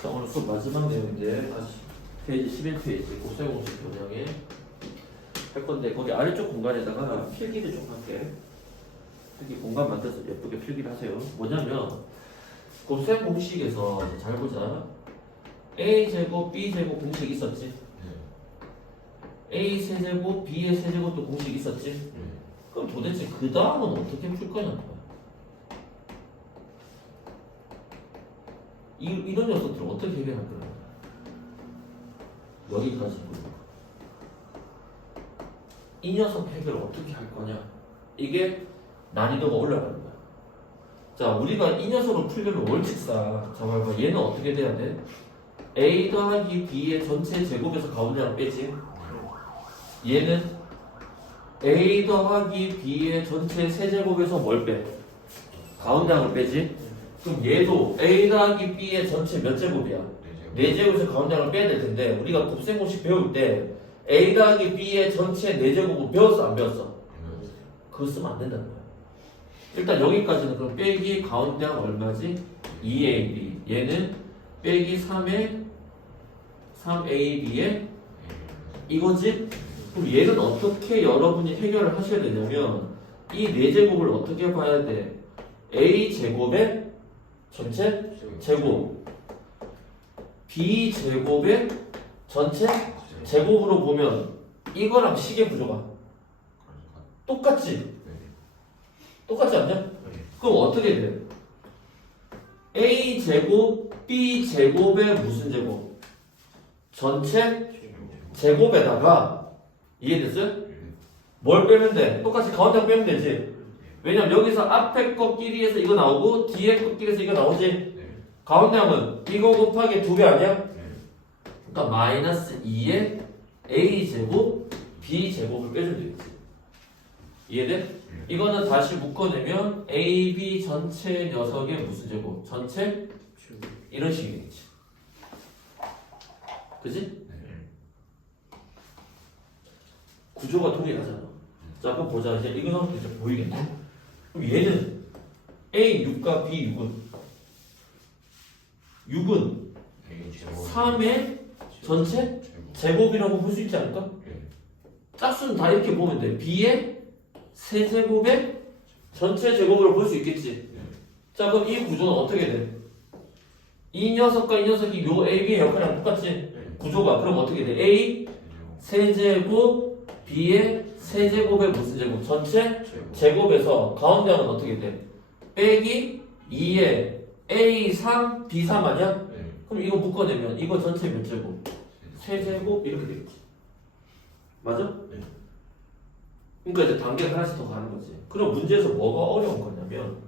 자 오늘 수업 마지막 내용인데 다시 페이지 11페이지 곱셈 공식 변형에 할 건데 거기 아래쪽 공간에다가 필기를 좀 할게. 필기 공간 만들어서 예쁘게 필기를 하세요. 뭐냐면 곱셈 공식에서 잘 보자. A 제곱 b 제곱 공식 있었지? a 세제곱 b의 세제곱도 공식 있었지? 그럼 도대체 그 다음은 어떻게 풀 거냐는 거야 이, 이런 녀석들을 어떻게 해결할 거야 여기까지. 이 녀석 해결을 어떻게 할 거냐 이게 난이도가 올라가는 거야 자 우리가 이 녀석을 풀려면 월칙상 자 봐봐 얘는 어떻게 돼야 돼? a 더하기 b의 전체 제곱에서 가운데 하나 빼지 얘는 a 더하기 b의 전체 세제곱에서 뭘 빼? 가운데 하나 빼지 그럼 얘도 a 더하기 b의 전체 몇 제곱이야? 네 제곱에서 가운데 하나 빼야 될 텐데 우리가 곱셈 공식 배울 때 a 더하기 b의 전체 네 제곱을 배웠어 안 배웠어? 그거 쓰면 안 된다는 거야. 일단 여기까지는 그럼 빼기 가운데 한 얼마지? 2ab 얘는 빼기 3의 3ab의 이거지? 그럼 얘는 어떻게 여러분이 해결을 하셔야 되냐면 이네 제곱을 어떻게 봐야 돼? a 제곱의 전체 제곱 b 제곱의 전체 제곱으로 보면 이거랑 시계 구조가 똑같지? 똑같지 않냐? 그럼 어떻게 돼? a 제곱 b 제곱의 무슨 제곱? 전체 제곱에다가 이해됐어요? 뭘 빼면 돼? 똑같이 가운데 빼면 되지. 왜냐면 여기서 앞에 거 끼리에서 이거 나오고 뒤에 거 끼리에서 이거 나오지. 가운데 하면 이거 곱하기 두배 아니야? 그러니까 마이너스 2의 a 제곱 b 제곱을 빼주면 되겠지. 이해돼? 이거는 다시 묶어내면 a, b 전체 녀석의 무슨 제곱? 전체 이런 식이 되겠지. 그지? 구조가 동일하잖아. 자, 그럼 보자. 이제 이거 이제 보이겠네. 그럼 얘는 A 6과 B 6은 6은 3의 전체 제곱이라고 볼 수 있지 않을까? 짝수는 다 이렇게 보면 돼. B의 세제곱의 전체 제곱으로 볼 수 있겠지. 자, 그럼 이 구조는 어떻게 돼? 이 녀석과 이 녀석이 요 A, B의 역할이랑 똑같지? 구조가. 그럼 어떻게 돼? A 세제곱 B의 세제곱의 무슨 제곱? 전체 제곱에서 가운데 하면 어떻게 돼? 빼기 2의 A3, B3 아니야? 그럼 이거 묶어내면 이거 전체 몇 제곱? 세제곱 이렇게 되겠지. 맞아? 네. 그러니까 이제 단계가 하나씩 더 가는 거지. 그럼 문제에서 뭐가 어려운 거냐면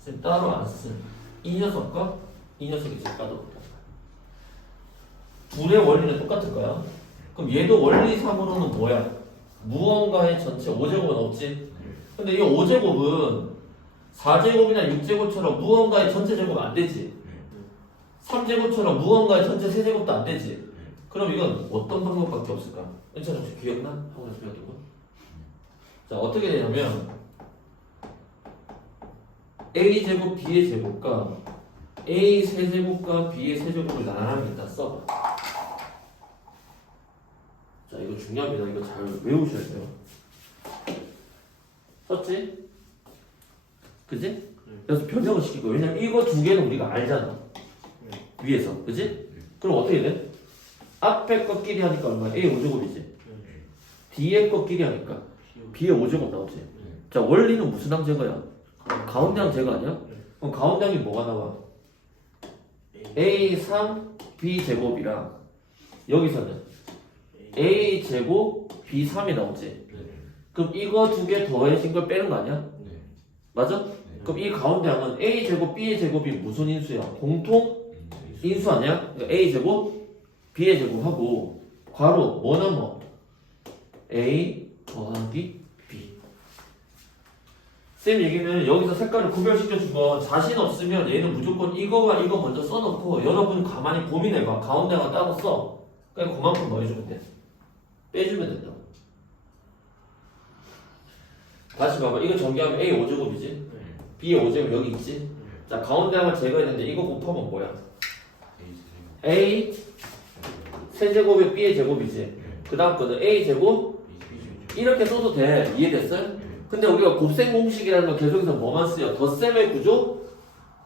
쌤 따로 안 쓴 이 녀석과 이 녀석이 붙은 거야. 둘의 원리는 똑같은 거야. 그럼 얘도 원리상으로는 뭐야? 무언가의 전체 5제곱은 없지? 근데 이 5제곱은 4제곱이나 6제곱처럼 무언가의 전체 제곱 안 되지? 3제곱처럼 무언가의 전체 세제곱도 안 되지? 그럼 이건 어떤 방법밖에 없을까? 은찬 혹시 기억나? 학원에서 배웠던 거? 자 어떻게 되냐면 a제곱 b의 제곱과 a 세제곱과 b의 세제곱을 나란히 일단 써봐 자 이거 중요합니다 이거 잘 외우셔야 돼요 썼지? 그지? 그래서 변형을 시킬 거야 왜냐면 이거 두 개는 우리가 알잖아 위에서 그지? 그럼 어떻게 돼? 앞에 거끼리 하니까 얼마야? A 5제곱이지 뒤에 거끼리 하니까 B의 5제곱 나오지 자 원리는 무슨 항제거야? 가운데 항제가 아니야? 그럼 가운데 항이 뭐가 나와? A3 B제곱이랑 여기서는 A제곱 B3이 나오지 그럼 이거 두 개 더해진 걸 빼는 거 아니야? 맞아? 그럼 이 가운데 항은 A제곱 B의 제곱이 무슨 인수야? 공통 인수 아니야? 그러니까 A 제곱 B의 제곱하고 괄호 뭐 남어? A 더하기 B 쌤 얘기는 여기서 색깔을 구별시켜주면 자신 없으면 얘는 무조건 이거와 이거 먼저 써놓고 여러분 가만히 고민해봐 가운데가 따로 써 그냥 그만큼 뭐 해주면 돼 빼주면 된다 다시 봐봐 이거 전개하면 A 5제곱이지 B의 5제곱 여기 있지 자 가운데 한번 제거했는데 이거 곱하면 뭐야? A 세제곱에 B의 제곱이지. 네. 그 다음 거는 A 제곱 이렇게 써도 돼. 이해됐어요? 근데 우리가 곱셈 공식이라는 건 계속해서 뭐만 쓰여? 덧셈의 구조,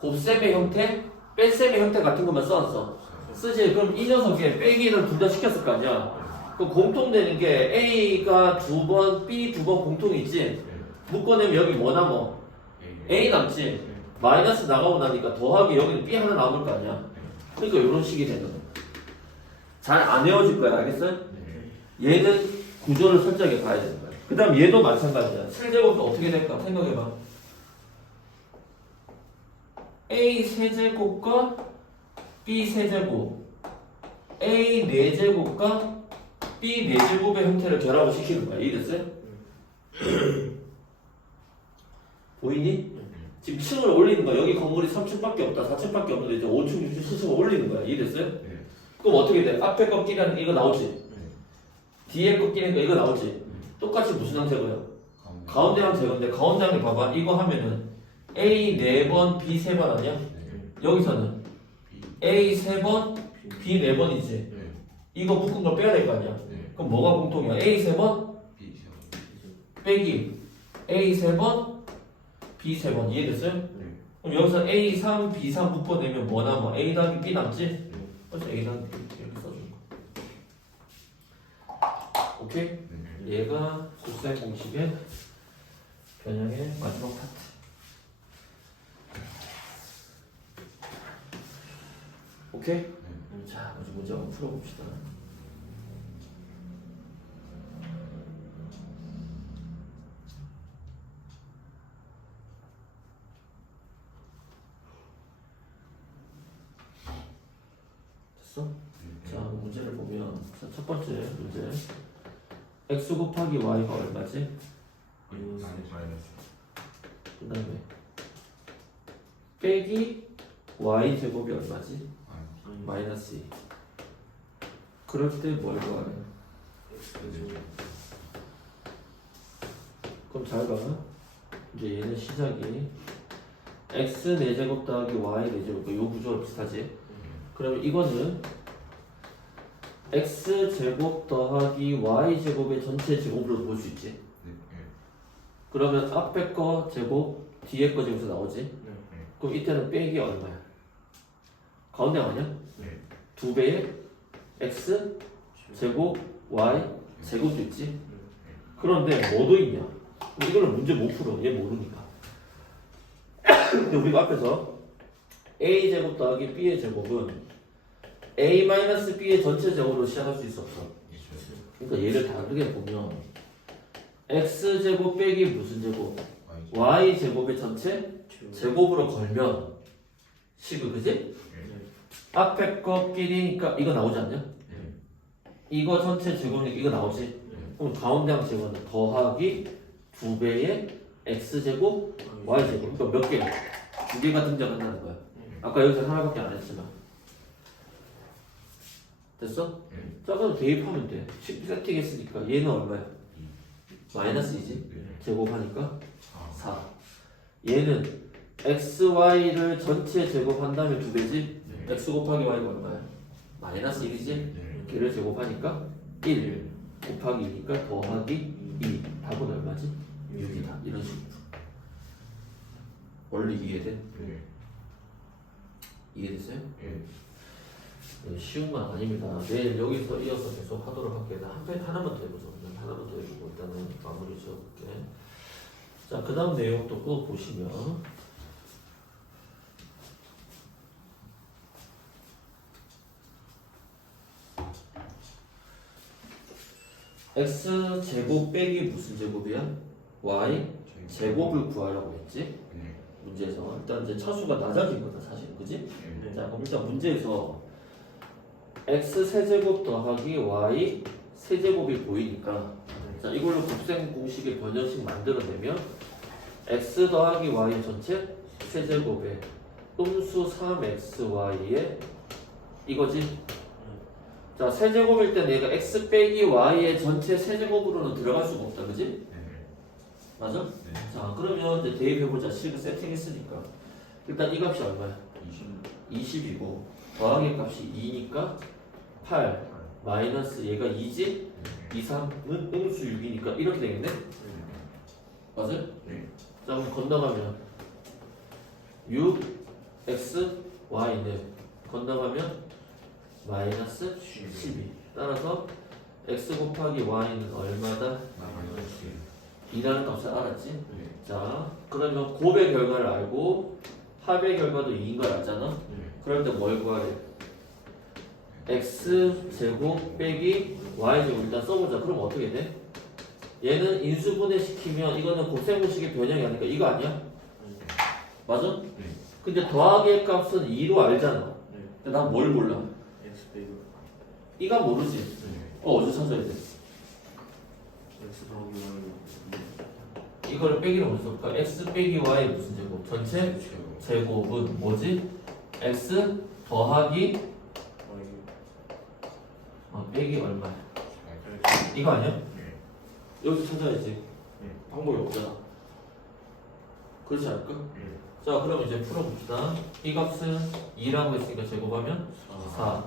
곱셈의 형태, 뺄셈의 형태 같은 것만 써왔어. 쓰지. 그럼 이 녀석에 빼기를 둘 다 시켰을 거 아니야. 그 공통되는 게 A가 두 번, B 두 번 공통이 있지. 묶어내면 여기 뭐 남어? A 남지. 마이너스 나가고 나니까 더하기 여기는 B 하나 남을 거 아니야. 그러니까 이런 식이 되는 거야. 잘안 외워질 거야. 알겠어요? 얘는 구조를 설정해 봐야 되는 거야. 그 다음 얘도 마찬가지야. 세제곱도 어떻게 될까? 생각해봐. A 세제곱과 B 세제곱, A 네제곱과 B 네제곱의 형태를 결합을 시키는 거야. 이해됐어요? 보이니? 지금 층을 올리는 거야. 여기 건물이 3층밖에 없다, 4층밖에 없는데 이제 5층, 6층, 7층을 올리는 거야. 이해됐어요? 그럼 어떻게 돼? 앞에 거 끼라는 게 이거 나오지? 뒤에 거 끼는 거 이거 나오지? 똑같이 무슨 항제고요? 가운데 항제건데 가운데 항제 봐봐. 이거 하면은 A 4번, B 3번 아니야? 여기서는 A 3번, B 4번이지. 이거 묶은 걸 빼야 될 거 아니야? 그럼 뭐가 공통이야? A 3번 빼기 A 3번, B 3번 이해됐어요? 그럼 여기서 A 3, B 3 묶어내면 뭐 남아? A 더하기 B 남지? 그래서 A 더하기 B 이렇게 써주는 거 오케이? 얘가 곱셈 공식의 변형의 마지막 파트 오케이? 자, 먼저 문제 한번 풀어봅시다 됐어? 자, 문제를 보면 자, 첫 번째 문제 x 곱하기 y가 얼마지? 그 다음에 빼기 y 제곱이 얼마지? 마이너스 2 그럴 때 뭘 구하래? 그럼 잘 봐. 이제 얘는 시작이 x 4제곱 더하기 y 4제곱 요 구조가 비슷하지? 그러면 이거는 x 제곱 더하기 y 제곱의 전체 제곱으로 볼 수 있지. 그러면 앞에 거 제곱, 뒤에 거 제곱에서 나오지. 그럼 이때는 빼기 얼마야? 가운데 아니야? 두 배의 x 제곱 y 제곱도 있지. 그런데 뭐도 있냐? 이거를 문제 못 풀어. 얘 모르니까. 근데 우리가 앞에서 a 제곱 더하기 b의 제곱은 a 마이너스 b의 전체 제곱으로 시작할 수 있어 없어? 그러니까 얘를 다르게 보면 x 제곱 빼기 무슨 제곱? y 제곱의 전체 제곱으로 걸면 식을 그지? 앞에 거끼리니까 이거 나오지 않냐? 이거 전체 제곱이니까 이거 나오지? 그럼 가운데 항 제곱은 더하기 두 배의 x 제곱 y 제곱 그러니까 몇 개? 두 개가 등장한다는 거야 아까 여기서 하나밖에 안 했지만 됐어? 자 그럼 대입하면 돼 식- 세팅했으니까 얘는 얼마야? 마이너스 2지? 제곱하니까 4 얘는 x, y를 전체 제곱한다면 두 배지? x 곱하기 y가 얼마야? 마이너스 1이지? 얘를 제곱하니까 1 곱하기 2니까 더하기 2 답은 얼마지? 6이다 이런 식으로 원리 이해돼? 이해됐어요? 네, 쉬운 건 아닙니다. 내일 여기서 이어서 계속 하도록 할게요. 한편 하나만 더 오늘 하나만 더 해보고 일단은 마무리 지어볼게. 자 그 다음 내용 또꼭 보시면. X 제곱 빼기 무슨 제곱이야? y 제곱을 구하라고 했지? 문제에서. 일단 이제 차수가 낮아진 거다 사실. 그지? 자 그럼 일단 문제에서 x 세제곱 더하기 y 세제곱이 보이니까 자 이걸로 곱셈 공식의 변형식 만들어내면 x 더하기 y 전체 세제곱에 음수 3xy에 이거지? 자 세제곱일 때는 얘가 x 빼기 y의 전체 세제곱으로는 들어갈 수가 없다 그지? 맞아? 자 그러면 이제 대입해보자 식을 세팅했으니까 일단 이 값이 얼마야? 20 20이고 더하기 값이 2니까 8 마이너스 얘가 2지? 2, 3은 음수 6이니까 이렇게 되겠네? 맞아요? 네. 자 그럼 건너가면 6 x y는 건너가면 마이너스 12 따라서 x 곱하기 y는 얼마다? 2라는 값을 알았지? 네. 자 그러면 곱의 결과를 알고 합의 결과도 2인 걸 알잖아? 네. 그럴 때뭘 구하래? x 제곱 빼기 y 제곱 일단 써보자. 그럼 어떻게 돼? 얘는 인수분해 시키면 이거는 곱셈공식의 변형이 아니까 이거 아니야? 맞아? 네. 근데 더하기의 값은 2로 알잖아. 근데 난 뭘 몰라? X 빼고 이가 모르지. 네. 어 어디서 찾아야 돼? X 더하기 Y 이거를 빼기로 못 쓸까? x 빼기 y 무슨 제곱? 전체. 제곱은 뭐지? X 더하기 어, 빼기 얼마야? 네. 이거 아니야? 네. 여기서 찾아야지. 방법이 없잖아. 그렇지 않을까? 네. 자, 그럼 이제 풀어봅시다. 이 값은 2라고 했으니까 제곱하면 4.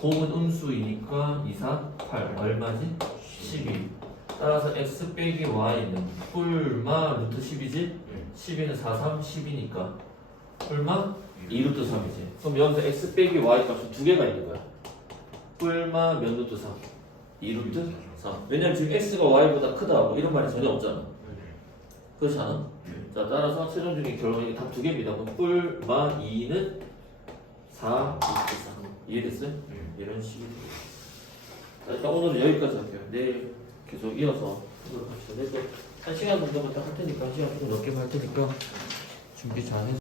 곱은 음수이니까 2, 4, 8. 얼마지? 12. 따라서 x 빼기 y는 뿔마 루트 10이지? 네. 12는 4, 3, 10이니까 뿔마 2 루트 3이지. 그럼 여기서 x 빼기 y 값은 두 개가 있는 거야. 뿔마 몇 루트 3? 2 루트 3. 왜냐면 지금 x가 y보다 크다고 이런 말이 전혀 없잖아. 그렇지 않아? 자, 따라서 최종적인 결론이 다두 개입니다. 그럼 뿔마 2는 4 루트 3. 이해됐어요? 네. 이런 식이 되겠습니다. 자, 일단 오늘은 여기까지 할게요. 내일 계속 이어서 하도록 합시다. 내일 또한 시간 정도만 딱 할 테니까, 한 시간 좀 넘게 할 테니까 준비 잘 해.